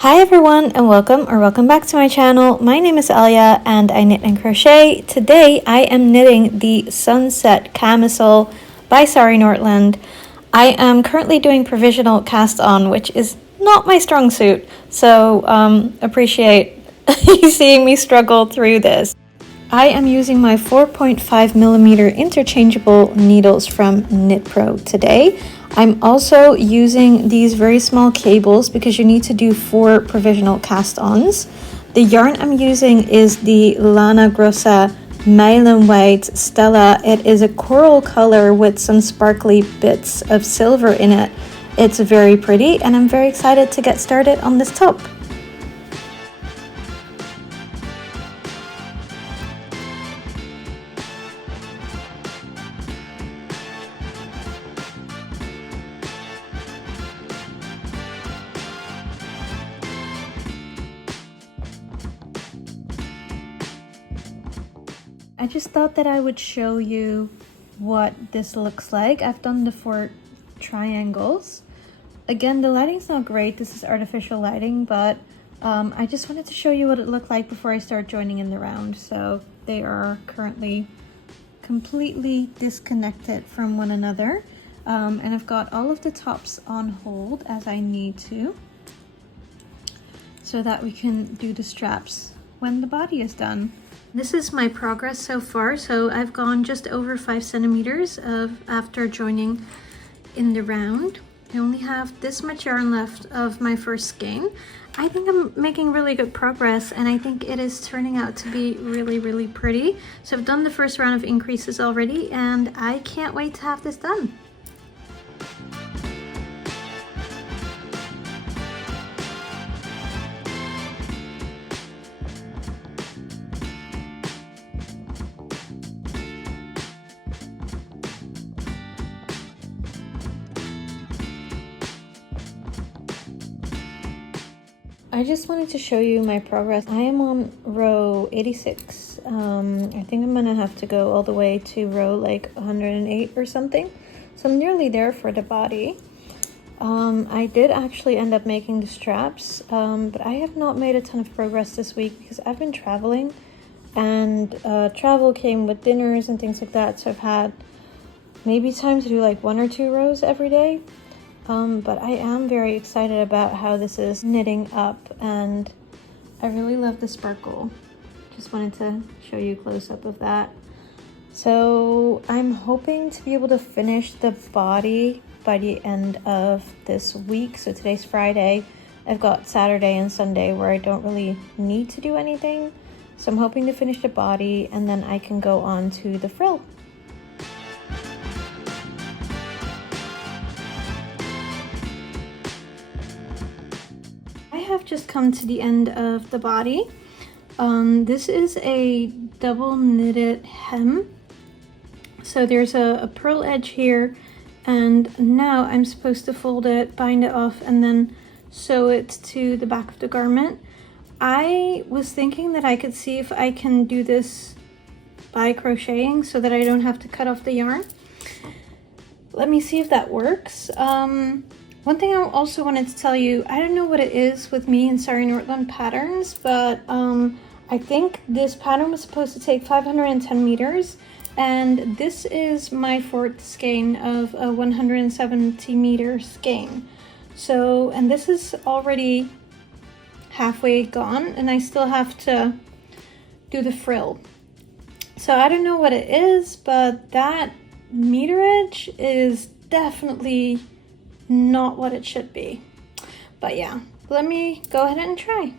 Hi everyone and welcome back to my channel. My name is Elia and I knit and crochet. Today I am knitting the Sunset Camisole by Sari Nordlund. I am currently doing provisional cast on, which is not my strong suit, so appreciate you seeing me struggle through this. I am using my 4.5mm interchangeable needles from Knit Pro today. I'm also using these very small cables because you need to do 4 provisional cast-ons. The yarn I'm using is the Lana Grossa Meilenweit Stella. It is a coral color with some sparkly bits of silver in it. It's very pretty and I'm very excited to get started on this top. I just thought that I would show you what this looks like. I've done the 4 triangles. Again, the lighting's not great. This is artificial lighting, but I just wanted to show you what it looked like before I start joining in the round. So they are currently completely disconnected from one another. And I've got all of the tops on hold as I need to, so that we can do the straps when the body is done. This is my progress so far. So I've gone just over 5 centimeters after joining in the round. I only have this much yarn left of my first skein. I think I'm making really good progress and I think it is turning out to be really pretty. So I've done the first round of increases already and I can't wait to have this done. I just wanted to show you my progress. I am on row 86. I think I'm gonna have to go all the way to row like 108 or something. So I'm nearly there for the body. I did actually end up making the straps, but I have not made a ton of progress this week because I've been traveling and travel came with dinners and things like that. So I've had maybe time to do like 1 or 2 rows every day. But I am very excited about how this is knitting up and I really love the sparkle. Just wanted to show you a close-up of that. So I'm hoping to be able to finish the body by the end of this week. So today's Friday. I've got Saturday and Sunday where I don't really need to do anything. So I'm hoping to finish the body and then I can go on to the frill. Have just come to the end of the body. This is a double knitted hem. So there's a purl edge here and now I'm supposed to fold it, bind it off and then sew it to the back of the garment. I was thinking that I could see if I can do this by crocheting so that I don't have to cut off the yarn. Let me see if that works. One thing I also wanted to tell you, I don't know what it is with me and Sari Nordlund patterns, but I think this pattern was supposed to take 510 meters, and this is my 4th skein of a 170 meter skein. So, and this is already halfway gone, and I still have to do the frill. So I don't know what it is, but that meterage is definitely not what it should be. But yeah, let me go ahead and try.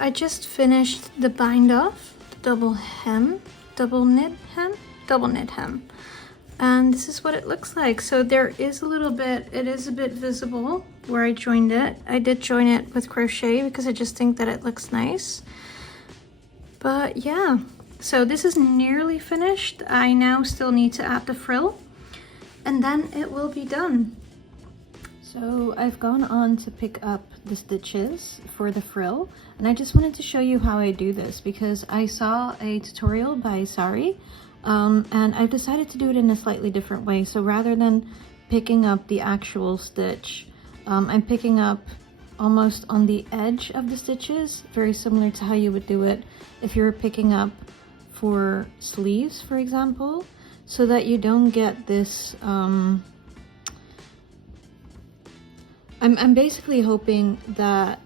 I just finished the bind off double knit hem. And this is what it looks like. So there is a little bit, it is a bit visible where I joined it. I did join it with crochet because I just think that it looks nice. But yeah, so this is nearly finished. I now still need to add the frill and then it will be done. So I've gone on to pick up the stitches for the frill, and I just wanted to show you how I do this because I saw a tutorial by Sari, and I've decided to do it in a slightly different way. So rather than picking up the actual stitch, I'm picking up almost on the edge of the stitches, very similar to how you would do it if you're picking up for sleeves, for example, so that you don't get this I'm basically hoping that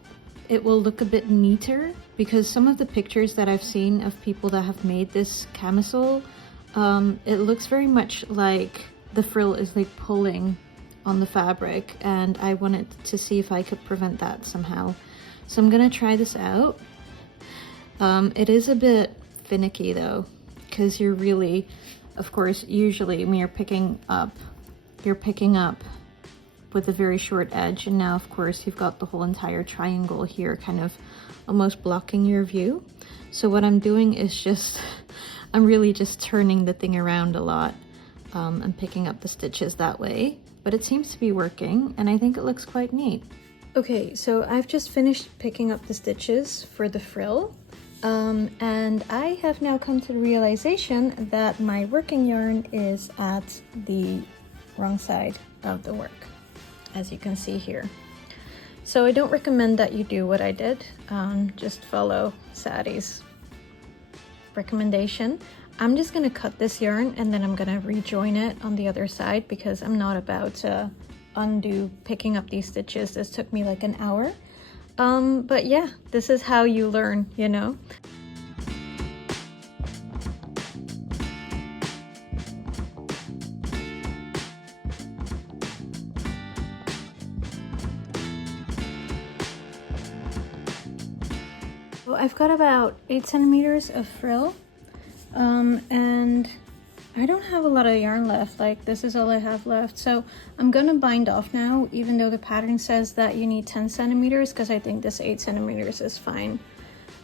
it will look a bit neater, because some of the pictures that I've seen of people that have made this camisole, it looks very much like the frill is like pulling on the fabric, and I wanted to see if I could prevent that somehow. So I'm gonna try this out. It is a bit finicky though, because you're really, of course, usually when you're picking up with a very short edge, and now of course you've got the whole entire triangle here kind of almost blocking your view. So what I'm doing is just I'm really just turning the thing around a lot and picking up the stitches that way, but it seems to be working and I think it looks quite neat. Okay, so I've just finished picking up the stitches for the frill, and I have now come to the realization that my working yarn is at the wrong side of the work, as you can see here. So I don't recommend that you do what I did. Just follow Sari's recommendation. I'm just gonna cut this yarn and then I'm gonna rejoin it on the other side, because I'm not about to undo picking up these stitches. This took me like an hour. But yeah, this is how you learn, you know? I've got about 8 centimeters of frill, and I don't have a lot of yarn left. Like, this is all I have left, so I'm gonna bind off now, even though the pattern says that you need 10 centimeters, because I think this 8 centimeters is fine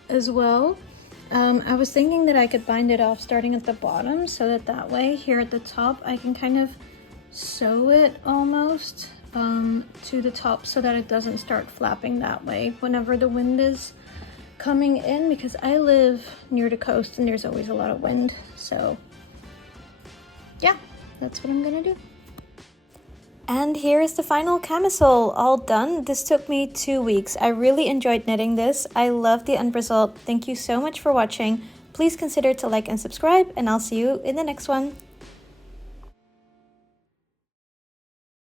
as well. I was thinking that I could bind it off starting at the bottom, so that way here at the top I can kind of sew it almost to the top, so that it doesn't start flapping that way whenever the wind is coming in, because I live near the coast and there's always a lot of wind. So yeah, that's what I'm gonna do. And here is the final camisole, all done. This took me 2 weeks. I really enjoyed knitting this. I love the end result. Thank you so much for watching. Please consider to like and subscribe, and I'll see you in the next one.